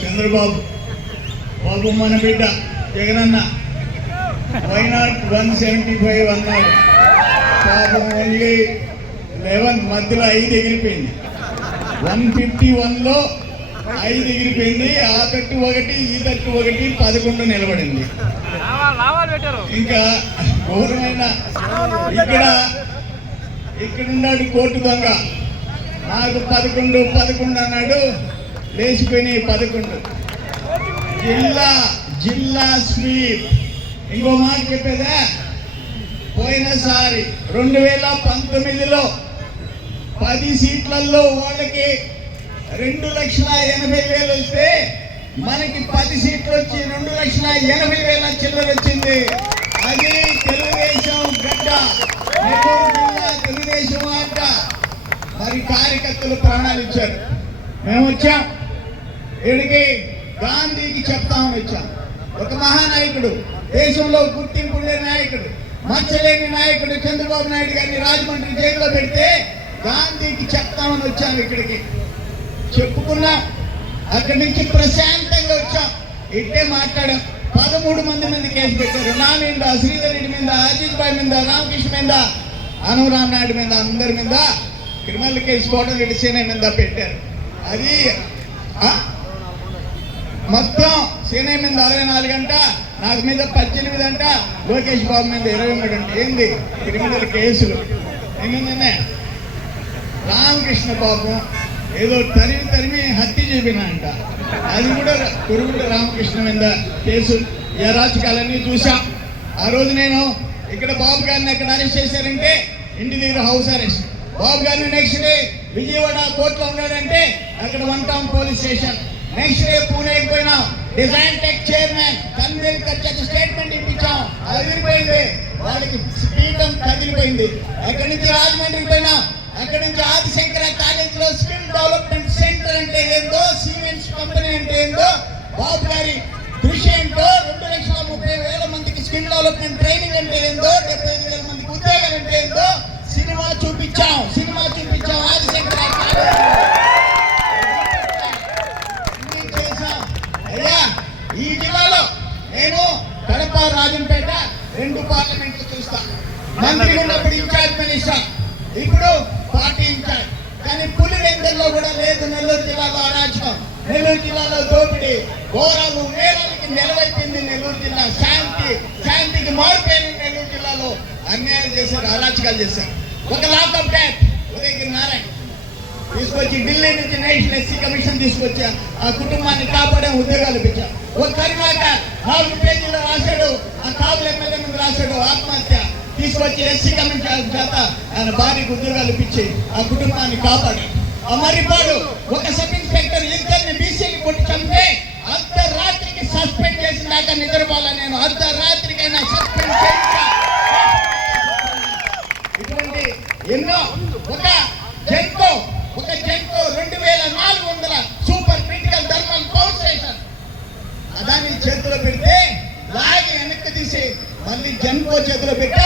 చంద్రబాబు బాబు మన బిడ్డ జగనన్న వైనాట్ 175 అన్నాడు. పాపం ఓన్లీ 11 మధ్యలో 5 ఎగిరిపోయింది. 151లో 5 ఎగిరిపోయింది. ఆ తట్టు ఒకటి ఈ తట్టు ఒకటి 11 నిలబడింది. ఇంకా ఘోరమైన ఇక్కడున్నాడు కోర్టు దొంగ. నాకు 11 అన్నాడు, లేచిపోయినాయి 11. జిల్లా స్వీప్. ఇంకో మాట చెప్పేదా, పోయినసారి 2019లో 10 సీట్లలో వాళ్ళకి 2,80,000 వస్తే మనకి 10 సీట్లు వచ్చి 2,80,000 చిల్లర వచ్చింది. అది తెలుగుదేశం గడ్డ, నెల్లూరు జిల్లా తెలుగుదేశం అడ్డ. మరి కార్యకర్తలు ప్రాణాలు ఇచ్చారు. మేము వచ్చాం ఇక్కడికి గాంధీకి చెప్తామని వచ్చాం. ఒక మహానాయకుడు, దేశంలో గుర్తింపు ఉండే నాయకుడు, మచ్చలేని నాయకుడు చంద్రబాబు నాయుడు గారిని రాజమండ్రి జైల్లో పెడితే గాంధీకి చెప్తామని వచ్చాం. ఇక్కడికి చెప్పుకున్నాం. అక్కడి నుంచి ప్రశాంతంగా వచ్చాం. ఇట్టే మాట్లాడాం. 13 మంది మీద కేసు పెట్టారు. నా మీద, శ్రీధర్ రెడ్డి మీద, అజిత్ భాయ్ మీద, రామకృష్ణ మీద, అనురామ్ నాయుడు మీద, అందరి మీద క్రిమినల్ కేసు కోటరెడ్డి సేన మీద పెట్టారు. అది మొత్తం సేనే మీద 64 అంట, నాకు మీద 18 అంట, లోకేష్ బాబు మీద 23 అంట. ఏంది క్రిమినల్ కేసులు? ఏమైందనే రామకృష్ణ పాపం ఏదో తరిమి హత్య చేపినా అంట. అది కూడా కురుగుంట రామకృష్ణ మీద కేసు. ఈ అరాచకాలన్నీ చూసాం. ఆ రోజు నేను ఇక్కడ బాబు గారిని ఎక్కడ అరెస్ట్ చేశారంటే ఇంటి దగ్గర హౌస్ అరెస్ట్. బాబు గారిని నెక్స్ట్ డే విజయవాడ కోర్టులో ఉన్నాడంటే అక్కడ 1 town police station. Next day పూణేకి పోయినాం. డిజైన్ టెక్ చైర్మన్ కన్వీల్ ఖర్చు స్టేట్మెంట్ ఇప్పించాం. అదిరిపోయింది. వాళ్ళకి పీఠం కదిలిపోయింది. అక్కడి నుంచి రాజమండ్రికి పోయినాం. అక్కడి నుంచి ఆదిశంకర కాలేజీలో స్కిల్ డెవలప్మెంట్ సెంటర్ అంటే ఏందో, సిమెంట్స్ కంపెనీ అంటే ఏందో, బాబు గారి కృషి ఏంటో, 2,30,000 మందికి స్కిల్ డెవలప్మెంట్ ట్రైనింగ్ అంటే ఏందో, 75,000 మందికి ఉద్యోగాలు అంటే ఏందో సినిమా చూపించాం. ఆదిశంకర చేశాం. అయ్యా ఈ జిల్లాలో నేను కడప, రాజంపేట 2 పార్లమెంట్లు చూస్తా. మంత్రి ఉన్నప్పుడు ఇన్ఛార్జ్ మినిస్టర్, ఇప్పుడు పార్టీ ఇన్ఛార్జ్. కానీ పులివెందుల్లో కూడా లేదు. నెల్లూరు జిల్లాలో అరాచకం, నెల్లూరు జిల్లాలో దోపిడీ, ఘోరాలు నేరాలకి నిలవైపోయింది నెల్లూరు జిల్లా. శాంతికి మారిపోయింది నెల్లూరు జిల్లాలో. అన్యాయం చేశారు, అరాచకాలు చేశారు. ఒక లాకప్ ట్యాక్ ఉదయగిరి నారాయణ తీసుకొచ్చి ఢిల్లీ నుంచి నేషనల్ ఎస్సీ కమిషన్ తీసుకొచ్చా. ఆ కుటుంబాన్ని కాపాడే ఉద్యోగాలు ఇప్పించాం. ఒక కరీంనగర్ 4 పేజీలో రాశాడు. ఆ కాపుల ఎమ్మెల్యే ముందు రాశాడు ఆత్మహత్య. తీసుకొచ్చి ఎస్సీ కమిషన్ చేత ఆయన భార్యకు ఉద్యోగాలు ఇప్పించి ఆ కుటుంబాన్ని కాపాడాడు. ఆ మర్రిపాడు ఒక సబ్ ఇన్స్పెక్టర్ 2 బీసీలు కొట్టి చంపితే అర్ధరాత్రికి సస్పెండ్ చేసిన దాకా నిద్రపోలే. నేను అర్ధరాత్రికైనా సస్పెండ్ చేయించా. ఇటువంటి ఎన్నో. ఒక Genco 2,400 super critical thermal power station దాన్ని చేతిలో పెడితే లాగి వెనక్కి తీసి మళ్ళీ జెన్కో చేతిలో పెట్టి